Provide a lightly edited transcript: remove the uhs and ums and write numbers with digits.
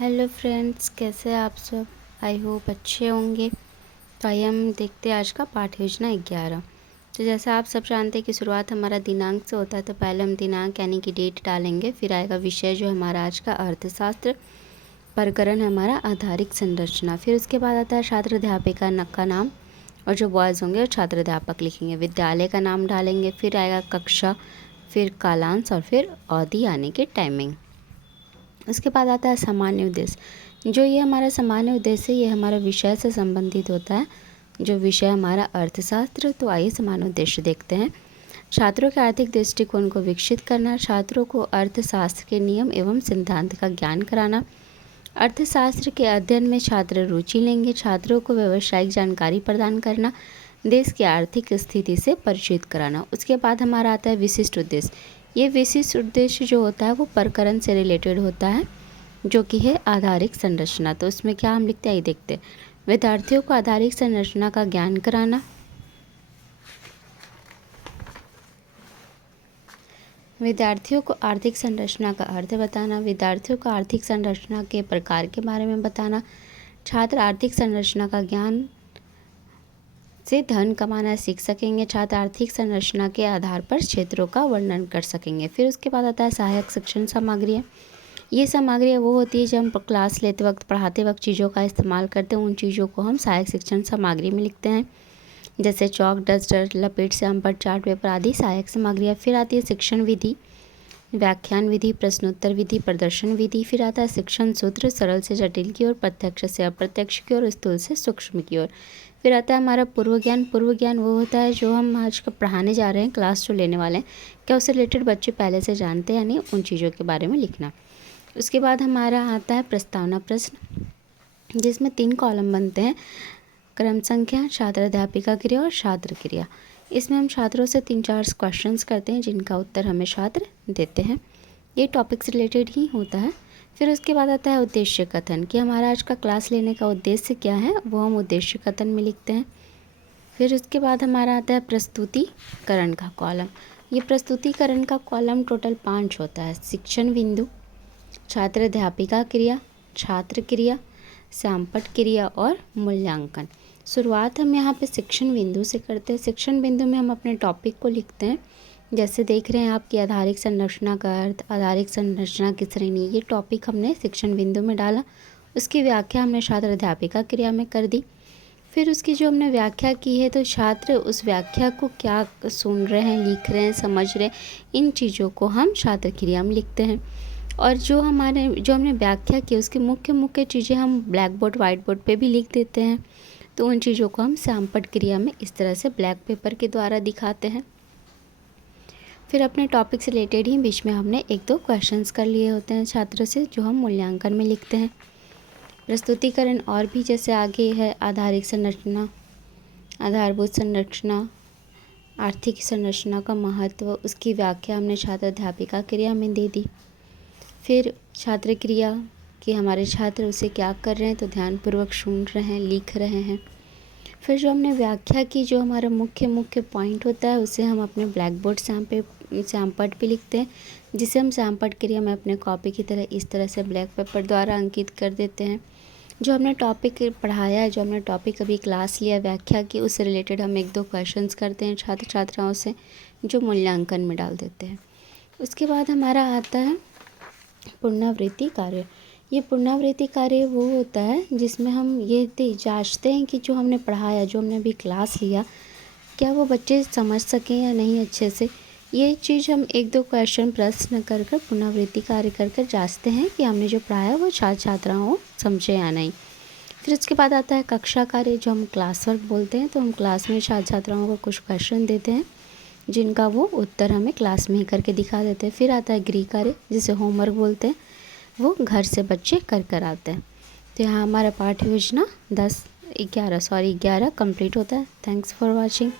Hello friends, कैसे हैं आप सब। आई होप अच्छे होंगे। तो आइए हम देखते हैं आज का पाठ योजना 11। तो जैसा आप सब जानते हैं कि शुरुआत हमारा दिनांक से होता है, तो पहले हम दिनांक यानी कि डेट डालेंगे। फिर आएगा विषय जो हमारा आज का अर्थशास्त्र, प्रकरण हमारा आधारिक संरचना। फिर उसके बाद आता है छात्र अध्यापिका का नाम, और जो बॉयज़ होंगे वो छात्र अध्यापक लिखेंगे। विद्यालय का नाम डालेंगे। फिर आएगा कक्षा, फिर कालांश और फिर अवधि यानी कि टाइमिंग। उसके बाद आता है सामान्य उद्देश्य। जो ये हमारा सामान्य उद्देश्य है, ये हमारा विषय से संबंधित होता है। जो विषय हमारा अर्थशास्त्र। तो आइए सामान्य उद्देश्य देखते हैं। छात्रों के आर्थिक दृष्टिकोण को विकसित करना, छात्रों को अर्थशास्त्र के नियम एवं सिद्धांत का ज्ञान कराना, अर्थशास्त्र के अध्ययन में छात्र रुचि लेंगे, छात्रों को व्यावसायिक जानकारी प्रदान करना, देश की आर्थिक स्थिति से परिचित कराना। उसके बाद हमारा आता है विशिष्ट उद्देश्य। ये विशिष्ट उद्देश्य जो होता है वो प्रकरण से रिलेटेड होता है, जो कि है आधारिक संरचना। तो उसमें क्या हम लिखते हैं, ये देखते हैं। विद्यार्थियों को आधारिक संरचना का ज्ञान कराना, विद्यार्थियों को आर्थिक संरचना का अर्थ बताना, विद्यार्थियों को आर्थिक संरचना के प्रकार के बारे में बताना, छात्र आर्थिक संरचना का ज्ञान से धन कमाना सीख सकेंगे, छात्र आर्थिक संरचना के आधार पर क्षेत्रों का वर्णन कर सकेंगे। फिर उसके बाद आता है सहायक शिक्षण सामग्रियाँ। ये सामग्रियाँ वो होती है जब हम क्लास लेते वक्त, पढ़ाते वक्त चीज़ों का इस्तेमाल करते हैं, उन चीज़ों को हम सहायक शिक्षण सामग्री में लिखते हैं। जैसे चौक, डस्टर, लपेट, श्यामपट्ट, चार्ट पेपर आदि सहायक सामग्रियाँ। फिर आती है शिक्षण विधि, व्याख्यान विधि, प्रश्नोत्तर विधि, प्रदर्शन विधि। फिर आता है शिक्षण सूत्र, सरल से जटिल की ओर, प्रत्यक्ष से अप्रत्यक्ष की ओर, स्थूल से सूक्ष्म की ओर। फिर आता है हमारा पूर्व ज्ञान। पूर्व ज्ञान वो होता है जो हम आज का पढ़ाने जा रहे हैं, क्लास जो लेने वाले हैं, क्या उससे रिलेटेड बच्चे पहले से जानते हैं, यानी उन चीज़ों के बारे में लिखना। उसके बाद हमारा आता है प्रस्तावना प्रश्न, जिसमें 3 कॉलम बनते हैं, क्रम संख्या, छात्र अध्यापिका क्रिया और छात्र क्रिया। इसमें हम छात्रों से 3-4 क्वेश्चंस करते हैं, जिनका उत्तर हमें छात्र देते हैं। ये टॉपिक से रिलेटेड ही होता है। फिर उसके बाद आता है उद्देश्य कथन, कि हमारा आज का क्लास लेने का उद्देश्य क्या है, वो हम उद्देश्य कथन में लिखते हैं। फिर उसके बाद हमारा आता है प्रस्तुतिकरण का कॉलम। ये प्रस्तुतिकरण का कॉलम टोटल 5 होता है। शिक्षण बिंदु, छात्र अध्यापिका क्रिया, छात्र क्रिया, श्यामपट्ट क्रिया और मूल्यांकन। शुरुआत हम यहाँ पे शिक्षण बिंदु से करते हैं। शिक्षण बिंदु में हम अपने टॉपिक को लिखते हैं। जैसे देख रहे हैं आपकी आधारिक संरचना का अर्थ, आधारिक संरचना की श्रेणी, ये टॉपिक हमने शिक्षण बिंदु में डाला। उसकी व्याख्या हमने छात्र अध्यापिका क्रिया में कर दी। फिर उसकी जो हमने व्याख्या की है, तो छात्र उस व्याख्या को क्या सुन रहे हैं, लिख रहे हैं, समझ रहे हैं, इन चीज़ों को हम छात्र क्रिया में लिखते हैं। और जो हमने व्याख्या की, उसकी मुख्य चीज़ें हम ब्लैक बोर्ड, वाइट बोर्ड पे भी लिख देते हैं। तो उन चीज़ों को हम श्यामपट्ट क्रिया में इस तरह से ब्लैक पेपर के द्वारा दिखाते हैं। फिर अपने टॉपिक से रिलेटेड ही बीच में हमने 1-2 क्वेश्चंस कर लिए होते हैं छात्रों से, जो हम मूल्यांकन में लिखते हैं। प्रस्तुतिकरण और भी जैसे आगे है आधारिक संरचना, आधारभूत संरचना, आर्थिक संरचना का महत्व, उसकी व्याख्या हमने छात्र अध्यापिका क्रिया में दे दी। फिर छात्र क्रिया कि हमारे छात्र उसे क्या कर रहे हैं, तो ध्यानपूर्वक सुन रहे हैं, लिख रहे हैं। फिर जो हमने व्याख्या की, जो हमारा मुख्य पॉइंट होता है, उसे हम अपने ब्लैक बोर्ड श्यामपट्ट पे लिखते हैं, जिसे हम श्यामपट्ट क्रिया में अपने कॉपी की तरह इस तरह से ब्लैक पेपर द्वारा अंकित कर देते हैं। जो हमने टॉपिक पढ़ाया है, जो हमने टॉपिक अभी क्लास लिया, व्याख्या की, उससे रिलेटेड हम 1-2 क्वेश्चंस करते हैं छात्र छात्राओं से, जो मूल्यांकन में डाल देते हैं। उसके बाद हमारा आता है पुनरावृत्ति कार्य। ये पुनरावृत्ति कार्य वो होता है जिसमें हम ये जांचते हैं कि जो हमने पढ़ाया, जो हमने अभी क्लास लिया, क्या वो बच्चे समझ सकें या नहीं अच्छे से। ये चीज़ हम 1-2 क्वेश्चन प्रश्न कर पुनरावृत्ति कार्य कर जांचते हैं कि हमने जो पढ़ाया वो छात्र छात्राओं समझे या नहीं। फिर उसके बाद आता है कक्षा कार्य, जो हम क्लास वर्क बोलते हैं। तो हम क्लास में छात्र छात्राओं को कुछ क्वेश्चन देते हैं, जिनका वो उत्तर हमें क्लास में ही करके दिखा देते हैं। फिर आता है गृह कार्य, जिसे होमवर्क बोलते हैं, वो घर से बच्चे कर आते हैं। तो यहाँ हमारा पाठ योजना 11 कंप्लीट होता है। Thanks for watching.